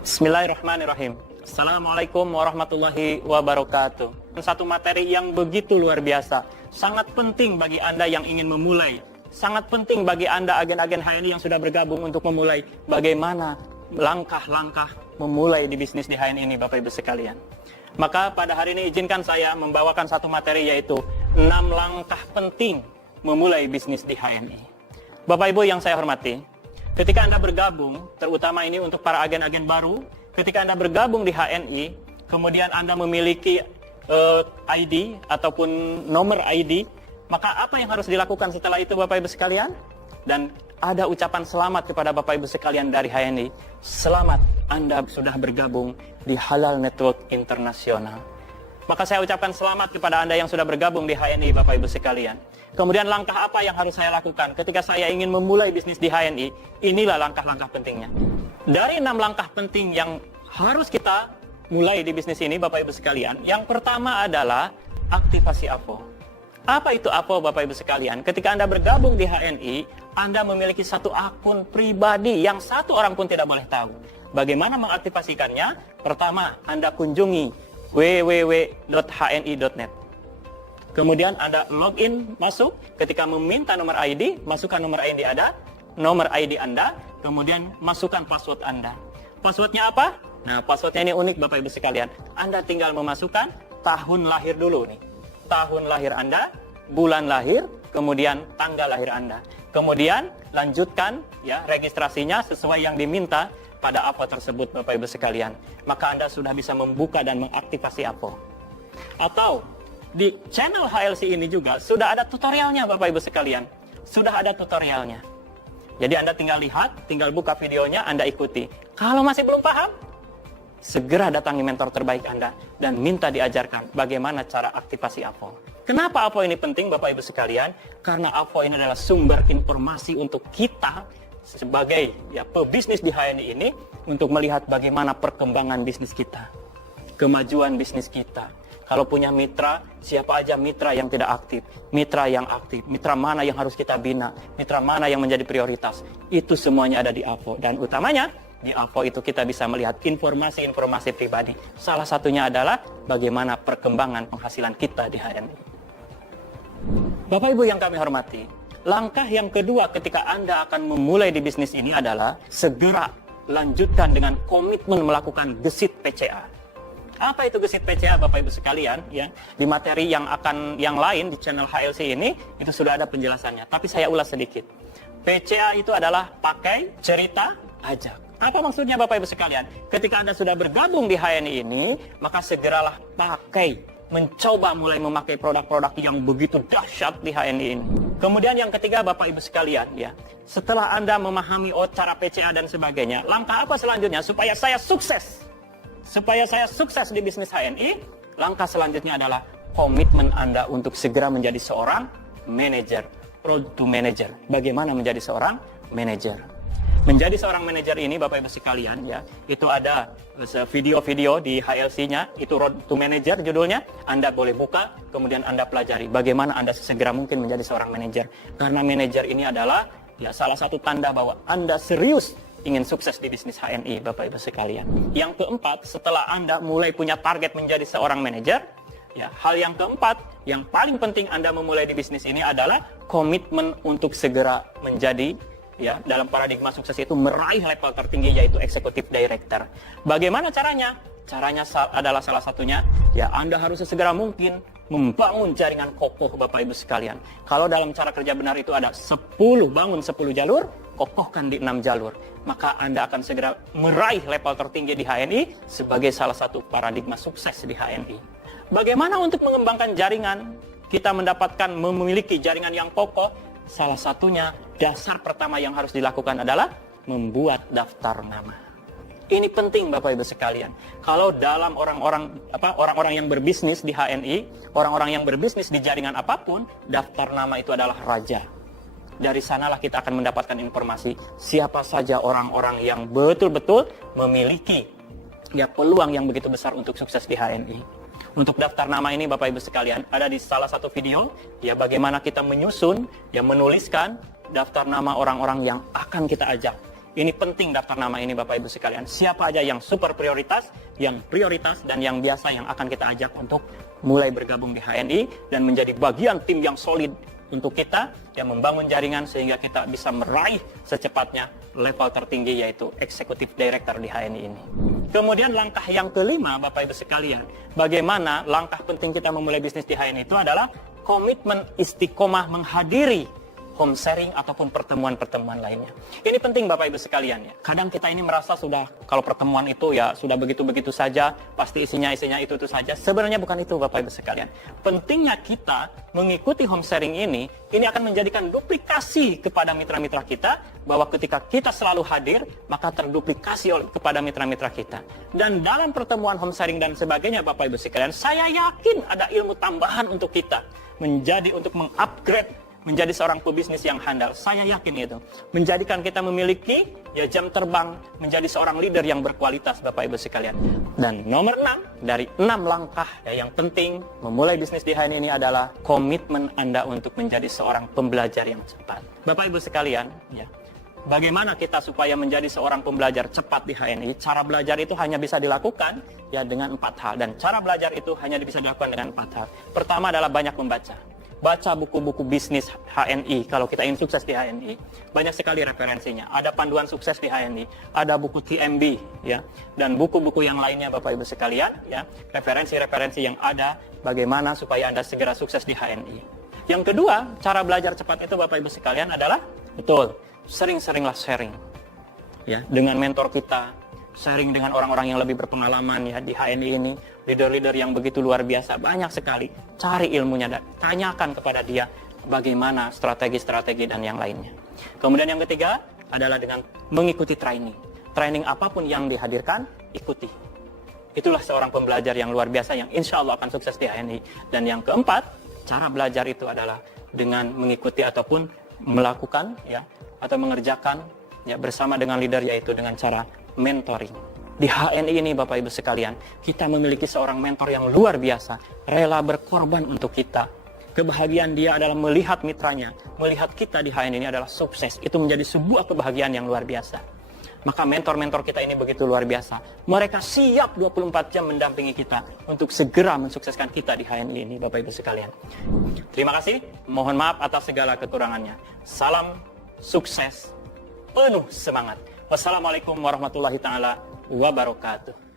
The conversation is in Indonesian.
Bismillahirrahmanirrahim. Assalamualaikum warahmatullahi wabarakatuh. Satu materi yang begitu luar biasa, sangat penting bagi Anda yang ingin memulai, sangat penting bagi Anda agen-agen HNI yang sudah bergabung untuk memulai bagaimana langkah-langkah memulai di bisnis di HNI ini, Bapak Ibu sekalian. Maka pada hari ini izinkan saya membawakan satu materi, yaitu 6 langkah penting memulai bisnis di HNI. Bapak Ibu yang saya hormati, ketika Anda bergabung, terutama ini untuk para agen-agen baru, ketika Anda bergabung di HNI, kemudian Anda memiliki ID ataupun nomor ID, maka apa yang harus dilakukan setelah itu, Bapak Ibu sekalian? Dan ada ucapan selamat kepada Bapak Ibu sekalian dari HNI. Selamat, Anda sudah bergabung di Halal Network Internasional. Maka saya ucapkan selamat kepada Anda yang sudah bergabung di HNI, Bapak Ibu sekalian. Kemudian langkah apa yang harus saya lakukan ketika saya ingin memulai bisnis di HNI? Inilah langkah-langkah pentingnya. Dari 6 langkah penting yang harus kita mulai di bisnis ini, Bapak Ibu sekalian, yang pertama adalah aktivasi AVO. Apa itu AVO, Bapak Ibu sekalian? Ketika Anda bergabung di HNI, Anda memiliki satu akun pribadi yang satu orang pun tidak boleh tahu. Bagaimana mengaktifasikannya? Pertama, Anda kunjungi www.hni.net. Kemudian Anda login, masuk. Ketika meminta nomor ID, masukkan nomor ID Anda, kemudian masukkan password Anda. Passwordnya apa? Nah, passwordnya ini unik, Bapak Ibu sekalian. Anda tinggal memasukkan tahun lahir dulu nih. Tahun lahir Anda, bulan lahir, kemudian tanggal lahir Anda. Kemudian lanjutkan ya registrasinya sesuai yang diminta pada AVO tersebut, Bapak Ibu sekalian. Maka Anda sudah bisa membuka dan mengaktifasi AVO. Atau di channel HLC ini juga sudah ada tutorialnya, Bapak Ibu sekalian. Sudah ada tutorialnya. Jadi Anda tinggal lihat, tinggal buka videonya, Anda ikuti. Kalau masih belum paham, segera datangi mentor terbaik Anda dan minta diajarkan bagaimana cara aktivasi AVO. Kenapa AVO ini penting, Bapak Ibu sekalian? Karena AVO ini adalah sumber informasi untuk kita sebagai pebisnis di HNI ini untuk melihat bagaimana perkembangan bisnis kita, kemajuan bisnis kita. Kalau punya mitra, siapa aja mitra yang tidak aktif, mitra yang aktif, mitra mana yang harus kita bina, mitra mana yang menjadi prioritas. Itu semuanya ada di AVO. Dan utamanya, di AVO itu kita bisa melihat informasi-informasi pribadi. Salah satunya adalah bagaimana perkembangan penghasilan kita di HNI. Bapak Ibu yang kami hormati, langkah yang kedua ketika Anda akan memulai di bisnis ini adalah segera lanjutkan dengan komitmen melakukan gesit PCA. Apa itu gesit PCA, Bapak Ibu sekalian? Ya, di materi yang lain di channel HLC ini itu sudah ada penjelasannya. Tapi saya ulas sedikit. PCA itu adalah pakai, cerita, ajak. Apa maksudnya, Bapak Ibu sekalian? Ketika Anda sudah bergabung di HNI ini, maka segeralah pakai, mencoba mulai memakai produk-produk yang begitu dahsyat di HNI ini. Kemudian yang ketiga, Bapak Ibu sekalian, ya, setelah Anda memahami cara PCA dan sebagainya, langkah apa selanjutnya supaya saya sukses? Supaya saya sukses di bisnis HNI, langkah selanjutnya adalah komitmen Anda untuk segera menjadi seorang manajer, road to manager. Bagaimana menjadi seorang manajer? Menjadi seorang manajer ini, Bapak Ibu sekalian, ya, itu ada video-video di HLC-nya, itu road to manager judulnya. Anda boleh buka, kemudian Anda pelajari bagaimana Anda sesegera mungkin menjadi seorang manajer. Karena manajer ini adalah salah satu tanda bahwa Anda serius ingin sukses di bisnis HNI, Bapak Ibu sekalian. Yang keempat, setelah Anda mulai punya target menjadi seorang manajer, hal yang keempat, yang paling penting Anda memulai di bisnis ini adalah komitmen untuk segera menjadi, dalam paradigma sukses itu meraih level tertinggi, yaitu Executive Director. Bagaimana caranya? Caranya adalah salah satunya, Anda harus sesegera mungkin membangun jaringan kokoh, Bapak Ibu sekalian. Kalau dalam cara kerja benar itu ada 10, bangun 10 jalur, kokohkan di 6 jalur. Maka Anda akan segera meraih level tertinggi di HNI sebagai salah satu paradigma sukses di HNI. Bagaimana untuk mengembangkan jaringan? Kita memiliki jaringan yang kokoh. Salah satunya, dasar pertama yang harus dilakukan adalah membuat daftar nama. Ini penting, Bapak Ibu sekalian. Kalau dalam orang-orang yang berbisnis di HNI, orang-orang yang berbisnis di jaringan apapun, daftar nama itu adalah raja. Dari sanalah kita akan mendapatkan informasi siapa saja orang-orang yang betul-betul memiliki peluang yang begitu besar untuk sukses di HNI. Untuk daftar nama ini, Bapak Ibu sekalian, ada di salah satu video, bagaimana kita menyusun, menuliskan daftar nama orang-orang yang akan kita ajak, Ini penting daftar nama ini Bapak Ibu sekalian. Siapa aja yang super prioritas, yang prioritas, dan yang biasa yang akan kita ajak untuk mulai bergabung di HNI dan menjadi bagian tim yang solid untuk kita yang membangun jaringan sehingga kita bisa meraih secepatnya level tertinggi yaitu Executive Director di HNI ini. Kemudian langkah yang kelima Bapak Ibu sekalian, bagaimana langkah penting kita memulai bisnis di HNI itu adalah komitmen istiqomah menghadiri home sharing ataupun pertemuan-pertemuan lainnya. Ini penting Bapak Ibu sekalian ya. Kadang kita ini merasa sudah kalau pertemuan itu ya sudah begitu-begitu saja, pasti isinya itu saja. Sebenarnya bukan itu Bapak Ibu sekalian. Pentingnya kita mengikuti home sharing ini akan menjadikan duplikasi kepada mitra-mitra kita, bahwa ketika kita selalu hadir, maka terduplikasi kepada mitra-mitra kita. Dan dalam pertemuan home sharing dan sebagainya Bapak Ibu sekalian, saya yakin ada ilmu tambahan untuk kita untuk mengupgrade menjadi seorang pebisnis yang handal. Saya yakin itu menjadikan kita memiliki jam terbang menjadi seorang leader yang berkualitas Bapak Ibu sekalian. Dan nomor 6 dari 6 langkah yang penting memulai bisnis di HNI ini adalah komitmen Anda untuk menjadi seorang pembelajar yang cepat. Bapak Ibu sekalian, bagaimana kita supaya menjadi seorang pembelajar cepat di HNI? Cara belajar itu hanya bisa dilakukan dengan 4 hal, dan cara belajar itu hanya bisa dilakukan dengan 4 hal. Pertama adalah banyak membaca. Baca buku-buku bisnis HNI. Kalau kita ingin sukses di HNI, banyak sekali referensinya. Ada panduan sukses di HNI, ada buku TMB, dan buku-buku yang lainnya Bapak Ibu sekalian, referensi-referensi yang ada bagaimana supaya Anda segera sukses di HNI. Yang kedua, cara belajar cepat itu Bapak Ibu sekalian adalah sering-seringlah sharing, dengan mentor kita, sharing dengan orang-orang yang lebih berpengalaman di HNI ini, leader-leader yang begitu luar biasa, banyak sekali. Cari ilmunya dan tanyakan kepada dia bagaimana strategi-strategi dan yang lainnya. Kemudian yang ketiga adalah dengan mengikuti training. Training apapun yang dihadirkan, ikuti. Itulah seorang pembelajar yang luar biasa yang insya Allah akan sukses di HNI. Dan yang keempat, cara belajar itu adalah dengan mengikuti ataupun melakukan atau mengerjakan bersama dengan leader, yaitu dengan cara mentoring. Di HNI ini Bapak Ibu sekalian, kita memiliki seorang mentor yang luar biasa, rela berkorban untuk kita. Kebahagiaan dia adalah melihat mitranya, melihat kita di HNI ini adalah sukses. Itu menjadi sebuah kebahagiaan yang luar biasa. Maka mentor-mentor kita ini begitu luar biasa. Mereka siap 24 jam mendampingi kita untuk segera mensukseskan kita di HNI ini Bapak Ibu sekalian. Terima kasih, mohon maaf atas segala kekurangannya. Salam sukses, penuh semangat. Wassalamualaikum warahmatullahi taala wabarakatuh.